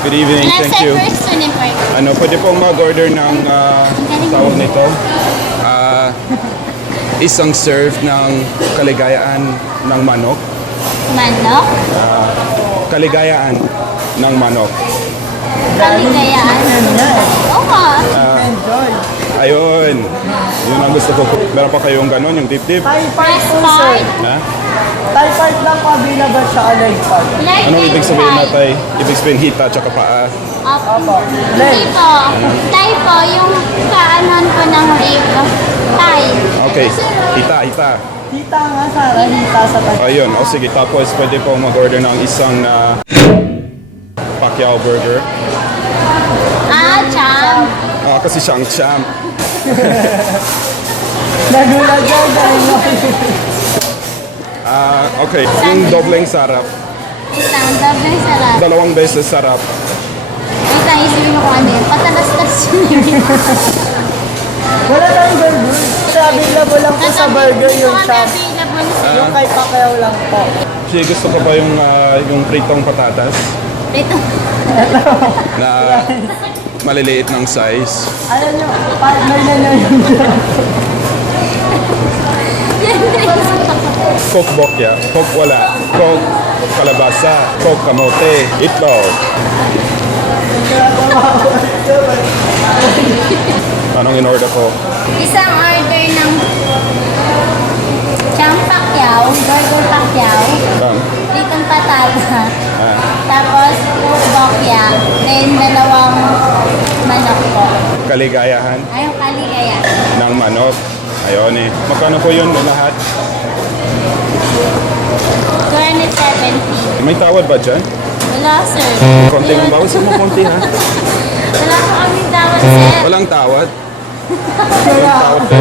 Good evening, thank you. Ano, pwede pong mag-order ng tawag nito? Isang serve ng kaligayaan ng manok. Manok? Kaligayaan ng manok. Kaligayaan? Oo. Ayun. Yun ang gusto ko. Meron pa kayong ganon, yung dip-dip? Thai part Fresh po, sir. part? Ha? Thai part lang po available sa leg part. Leg Anong and ibig sabihin thigh. natin? Ibig sabihin hita tsaka paa. Opo. Hindi po. Thigh po, yung kaanan po ng rib. Thigh. Okay. Hita. Hita nga, Sarah. Hita sa tag. Ayun. O sige, tapos pwede pong mag-order ng isang Pacquiao burger. Cham. Kasi siyang champ. Nagulat dyan dahil Okay. Yung dobleng sarap. Isang double sarap. 2 beses sarap. Wait lang, isipin ko kung ano yun. Patalas-tas yun. Wala tayong burger. Available lang po sa burger yung shop. Available sa Yung kay Pacquiao lang po. Sige, gusto ko ba yung pritong patatas Ito. na maliliit ng size? Alam nyo, partner na na yung Coke bokya, Coke wala, Coke kalabasa, Coke kamote, itlog. Anong in-order ko? Isang order ng Cham Pacquiao, Burger Pacquiao, Litong patata, tapos bokya, then 2 manok po. Kaligayahan Ayong kaligaya. ng manok. Ayun eh. Magkano po yun lahat? 270. May tawad ba dyan? Wala, sir. Konti mo ba? Gusto mo konti ha? Wala po kami dapat, sir. Walang tawad? Walang tawad po.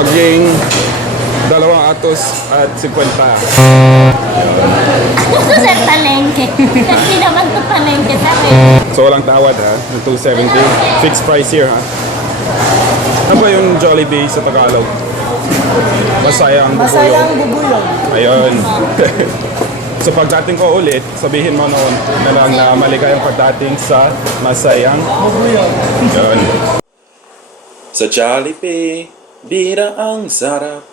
Maging 2 atos at 50. Gusto, sir, palengke. Kasi naman ito palengke, sabi. So walang tawad ha? Yung 270. Fixed price here ha? Ano ba yung Jollibee sa Tagalog? Masayang masayang bubuyog. bubuyog. Ayun. So pagdating ko ulit, sabihin mo noon na lang na maligayang pagdating sa masayang Bubuyog. yun. Sa Jollibee, bira ang sarap.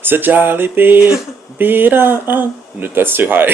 Sa Jollibee, bira ang... No, that's too high.